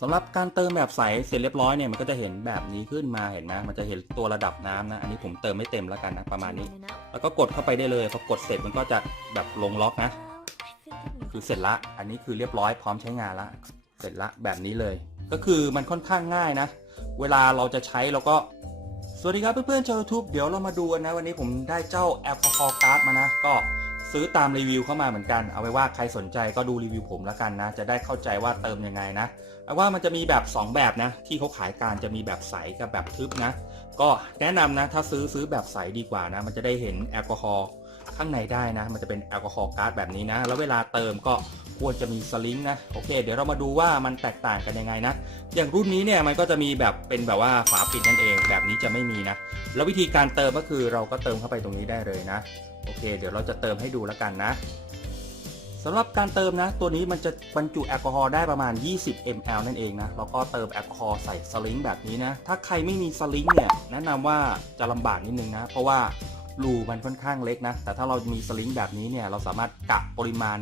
สำหรับการเติมแบบใสเสร็จเรียบร้อยเนี่ยมันก็จะเห็นแบบนี้ขึ้นมาเห็นไหมมันจะเห็นตัวระดับน้ำนะ อันนี้ผมเติมไม่เต็มแล้วกันนะประมาณนี้ แล้วก็กดเข้าไปได้เลยพอกดเสร็จมันก็จะแบบลงล็อกนะ คือเสร็จละ อันนี้คือเรียบร้อยพร้อมใช้งานละ เสร็จละแบบนี้เลย ก็คือมันค่อนข้างง่ายนะ เวลาเราจะใช้เราก็สวัสดีครับเพื่อนๆชาวยูทูบเดี๋ยวเรามาดูกันนะ วันนี้ผมได้เจ้าแอลกอฮอล์การ์ดมานะก็ ซื้อตามรีวิวเข้ามาเหมือนกัน เอาไว้ว่าใครสนใจก็ดูรีวิวผมแล้วกันนะ จะได้เข้าใจว่าเติมยังไงนะเอาว่ามันจะมีแบบ 2 แบบนะ ที่เขาขายการจะมีแบบใสกับแบบทึบนะ ก็แนะนำนะ ถ้าซื้อซื้อแบบใสดีกว่านะ มันจะได้เห็นแอลกอฮอล์ข้างในได้นะ มันจะเป็นแอลกอฮอล์การ์ดแบบนี้นะ แล้วเวลาเติมก็ควรจะมีสลิงนะ โอเค เดี๋ยวเรามาดูว่ามันแตกต่างกันยังไงนะ อย่างรุ่นนี้เนี่ยมันก็จะมีแบบเป็นแบบว่าฝาปิดนั่นเอง แบบนี้จะไม่มีนะ แล้ววิธีการเติมก็คือเราก็เติมเข้าไปตรงนี้ได้เลยนะ โอเค เดี๋ยวเราจะเติมให้ดูแล้วกันนะสำหรับการเติมนะ ตัวนี้มันจะบรรจุแอลกอฮอล์ได้ประมาณ 20 ml นั่นเองนะแล้วก็เติมแอลกอฮอล์ใส่สลิงแบบนี้นะ ถ้าใครไม่มีสลิงเนี่ยแนะนำว่าจะลำบากนิดนึงนะ เพราะว่ารูมันค่อนข้างเล็กนะ แต่ถ้าเรามีสลิงแบบนี้เนี่ยเราสามารถกะปริมาณ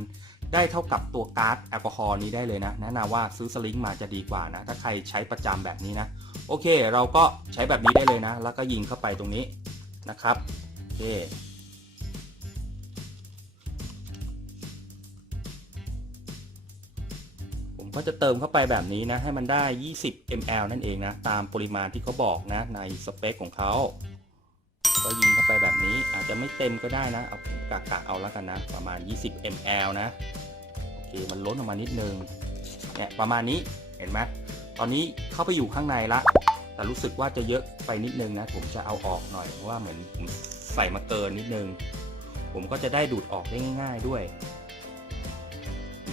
ได้เท่ากับตัวการ์ดแอลกอฮอล์นี้ได้เลยนะ แนะนำว่าซื้อสลิงมาจะดีกว่านะ ถ้าใครใช้ประจำแบบนี้นะ โอเค เราก็ใช้แบบนี้ได้เลยนะ แล้วก็ยิงเข้าไปตรงนี้นะครับ โอเค ผมก็จะเติมเข้าไปแบบนี้นะ ให้มันได้ 20 ml นั่นเองนะ ตามปริมาณที่เขาบอกนะ ในสเปคของเขาก็ยิงเข้าไปแบบนี้อาจจะไม่เต็มก็ได้นะ เอากะกะเอาแล้วกันนะ ประมาณ 20 ml นะ โอเค มันล้นออกมานิดนึง เนี่ยประมาณนี้เห็นไหมตอนนี้เข้าไปอยู่ข้างในละ แต่รู้สึกว่าจะเยอะไปนิดนึงนะ ผมจะเอาออกหน่อยเพราะว่าเหมือนผมใส่มาเกินนิดนึง ผมก็จะได้ดูดออกได้ง่าย ๆด้วย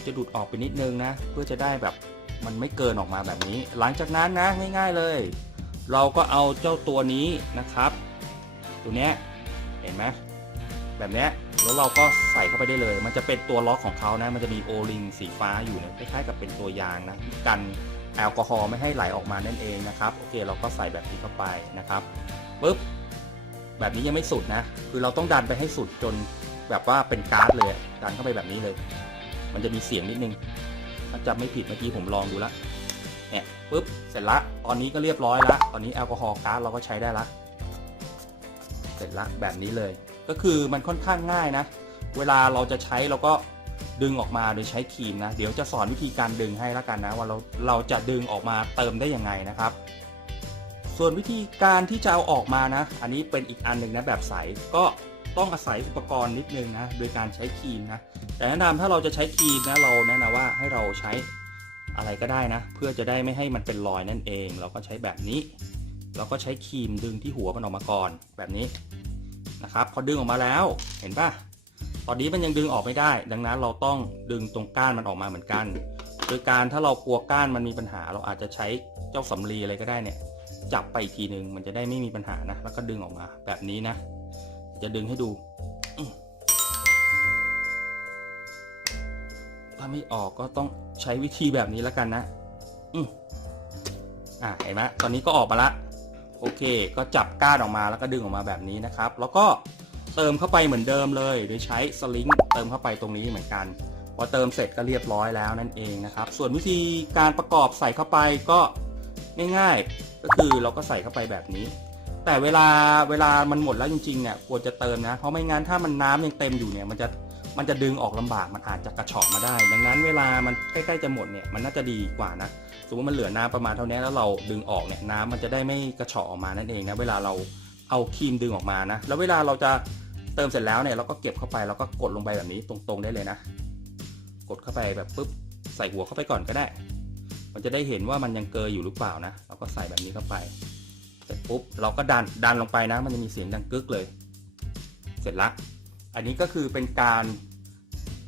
จะดูดออกไปนิดนึงนะ เพื่อจะได้แบบมันไม่เกินออกมาแบบนี้ หลังจากนั้นนะง่าย ๆเลย เราก็เอาเจ้าตัวนี้นะครับ ตัวนี้เห็นไหมแบบนี้แล้วเราก็ใส่เข้าไปได้เลย มันจะเป็นตัวล็อกของเขานะ มันจะมีโอลิงสีฟ้าอยู่เนี่ยคล้ายๆกับเป็นตัวยางนะ กันแอลกอฮอล์ไม่ให้ไหลออกมานั่นเองนะครับ โอเค เราก็ใส่แบบนี้เข้าไปนะครับปุ๊บ แบบนี้ยังไม่สุดนะ คือเราต้องดันไปให้สุดจนแบบว่าเป็นการ์ดเลย ดันเข้าไปแบบนี้เลย มันจะมีเสียงนิดนึงถ้าจำไม่ผิดเมื่อกี้ผมลองดูละเนี่ยปุ๊บเสร็จละตอนนี้ก็เรียบร้อยละตอนนี้แอลกอฮอล์ก๊าซเราก็ใช้ได้ละเสร็จละแบบนี้เลย ก็คือมันค่อนข้างง่ายนะ เวลาเราจะใช้เราก็ดึงออกมาโดยใช้ครีมนะ เดี๋ยวจะสอนวิธีการดึงให้ละกันนะ ว่าเราเราจะดึงออกมาเติมได้ยังไงนะครับ ส่วนวิธีการที่จะเอาออกมานะ อันนี้เป็นอีกอันหนึ่งนะแบบใสก็ ต้องอาศัยอุปกรณ์นิดนึงนะโดยการใช้ครีมนะแต่แนะนำถ้าเราจะใช้ครีมนะเราแนะนำว่าให้เราใช้อะไรก็ได้นะ เพื่อจะได้ไม่ให้มันเป็นรอยนั่นเอง เราก็ใช้แบบนี้ เราก็ใช้ครีมดึงที่หัวมันออกมาก่อนแบบนี้นะครับพอดึงออกมาแล้วเห็นปะตอนนี้มันยังดึงออกไม่ได้ ดังนั้นเราต้องดึงตรงก้านมันออกมาเหมือนกัน โดยการถ้าเรากลัวก้านมันมีปัญหา เราอาจจะใช้เจ้าสำลีอะไรก็ได้เนี่ยจับไปอีกทีหนึ่งมันจะได้ไม่มีปัญหานะ แล้วก็ดึงออกมาแบบนี้นะ จะดึงให้ดู ถ้าไม่ออกก็ต้องใช้วิธีแบบนี้แล้วกันนะอะเห็นไหมตอนนี้ก็ออกมาละ โอเค ก็จับก้านออกมาแล้วก็ดึงออกมาแบบนี้นะครับ แล้วก็เติมเข้าไปเหมือนเดิมเลย โดยใช้สลิงเติมเข้าไปตรงนี้เหมือนกันพอเติมเสร็จก็เรียบร้อยแล้วนั่นเองนะครับ ส่วนวิธีการประกอบใส่เข้าไปก็ง่ายๆ ก็คือเราก็ใส่เข้าไปแบบนี้ แต่เวลาเวลามันหมดแล้วจริงๆเนี่ยควรจะเติมนะ เพราะไม่งั้นถ้ามันน้ำยังเต็มอยู่เนี่ยมันจะมันจะดึงออกลำบากมันอาจจะกระเฉาะมาได้ ดังนั้นเวลามันใกล้ๆจะหมดเนี่ยมันน่าจะดีกว่านะสมมติมันเหลือน้ำประมาณเท่านี้แล้วเราดึงออกเนี่ยน้ำมันจะได้ไม่กระเฉาะออกมานั่นเองนะเวลาเราเอาครีมดึงออกมานะแล้วเวลาเราจะเติมเสร็จแล้วเนี่ยเราก็เก็บเข้าไปแล้วก็กดลงไปแบบนี้ตรงๆได้เลยนะ กดเข้าไปแบบปุ๊บใส่หัวเข้าไปก่อนก็ได้ มันจะได้เห็นว่ามันยังเกยอยู่หรือเปล่านะเราก็ใส่แบบนี้เข้าไป เสร็จปุ๊บเราก็ดันดันลงไปนะ มันจะมีเสียงดังกึกเลย เสร็จละ อันนี้ก็คือเป็นการ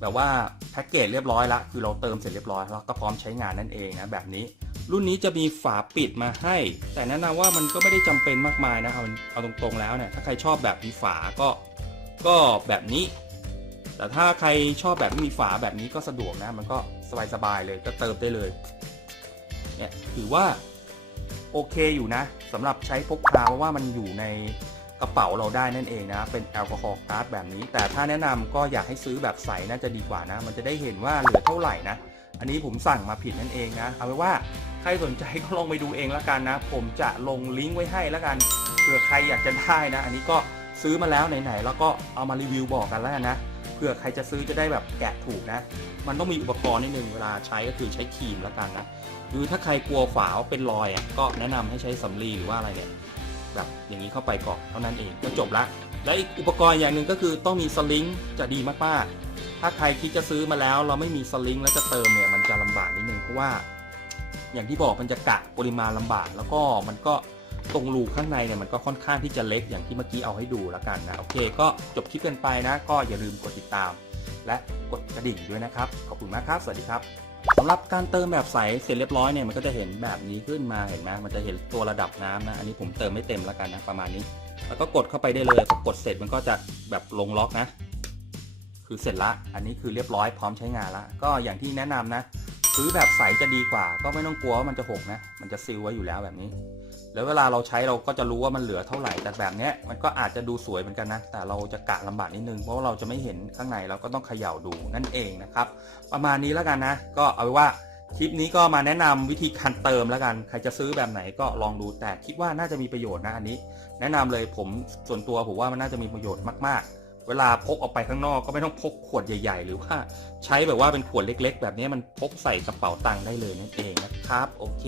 แบบว่าแพ็กเกจเรียบร้อยละคือเราเติมเสร็จเรียบร้อยแล้วก็พร้อมใช้งานนั่นเองนะแบบนี้ รุ่นนี้จะมีฝาปิดมาให้ แต่แนะนำว่ามันก็ไม่ได้จำเป็นมากมายนะเอาเอาตรงๆแล้วเนี่ยถ้าใครชอบแบบมีฝาก็ก็แบบนี้ แต่ถ้าใครชอบแบบไม่มีฝาแบบนี้ก็สะดวกนะ มันก็สบายๆเลยก็เติมได้เลยเนี่ยถือว่า โอเคอยู่นะสำหรับใช้พกพาเพราะว่ามันอยู่ในกระเป๋าเราได้นั่นเองนะ เป็นแอลกอฮอล์การ์ดแบบนี้ แต่ถ้าแนะนำก็อยากให้ซื้อแบบใสน่าจะดีกว่านะ มันจะได้เห็นว่าเหลือเท่าไหร่นะ อันนี้ผมสั่งมาผิดนั่นเองนะ เอาไว้ว่าใครสนใจก็ลองไปดูเองล้วกันนะ ผมจะลงลิงก์ไว้ให้ล้วกันเผื่อใครอยากจะได้นะ อันนี้ก็ซื้อมาแล้วไหนๆแล้วก็เอามารีวิวบอกกันแล้วกันนะ เผื่อใครจะซื้อจะได้แบบแกะถูกนะ มันต้องมีอุปกรณ์นิดนึงเวลาใช้ก็คือใช้ครีมแล้วกันนะหรือถ้าใครกลัวฝาเป็นรอยอะก็แนะนำให้ใช้สำลีหรือว่าอะไรเนี่ยแบบอย่างนี้เข้าไปก่อนเท่านั้นเองก็จบละและอีกอุปกรณ์อย่างหนึ่งก็คือต้องมีสลิงจะดีมากๆ ถ้าใครคิดจะซื้อมาแล้วเราไม่มีสลิงแล้วจะเติมเนี่ยมันจะลำบากนิดนึงเพราะว่า อย่างที่บอกมันจะกะปริมาณลำบากแล้วก็มันก็ ตรงรูข้างในเนี่ยมันก็ค่อนข้างที่จะเล็กอย่างที่เมื่อกี้เอาให้ดูแล้วกันนะ โอเค ก็จบคลิปกันไปนะ ก็อย่าลืมกดติดตาม และกดกระดิ่งด้วยนะครับ ขอบคุณมากครับ สวัสดีครับสำหรับการเติมแบบใสเสร็จเรียบร้อยเนี่ยมันก็จะเห็นแบบนี้ขึ้นมาเห็นไหมมันจะเห็นตัวระดับน้ำนะ อันนี้ผมเติมไม่เต็มแล้วกันนะประมาณนี้ แล้วก็กดเข้าไปได้เลยพอกดเสร็จมันก็จะแบบลงล็อกนะ คือเสร็จละอันนี้คือเรียบร้อยพร้อมใช้งานละก็อย่างที่แนะนำนะซื้อแบบใสจะดีกว่า ก็ไม่ต้องกลัวว่ามันจะหกนะ มันจะซีลไว้อยู่แล้วแบบนี้ แล้วเวลาเราใช้เราก็จะรู้ว่ามันเหลือเท่าไหร่แต่แบบนี้มันก็อาจจะดูสวยเหมือนกันนะ แต่เราจะกะลำบากนิดนึงเพราะว่าเราจะไม่เห็นข้างในเราก็ต้องเขย่าดูนั่นเองนะครับ ประมาณนี้แล้วกันนะ ก็เอาไว้ว่าคลิปนี้ก็มาแนะนำวิธีการเติมแล้วกัน ใครจะซื้อแบบไหนก็ลองดูแต่คิดว่าน่าจะมีประโยชน์นะอันนี้ แนะนำเลยผมส่วนตัวผมว่ามันน่าจะมีประโยชน์มาก ๆ เวลาพกออกไปข้างนอกก็ไม่ต้องพกขวดใหญ่ ๆ หรือว่าใช้แบบว่าเป็นขวดเล็ก ๆ แบบนี้มันพกใส่กระเป๋าตังค์ได้เลยนั่นเองนะครับ โอเค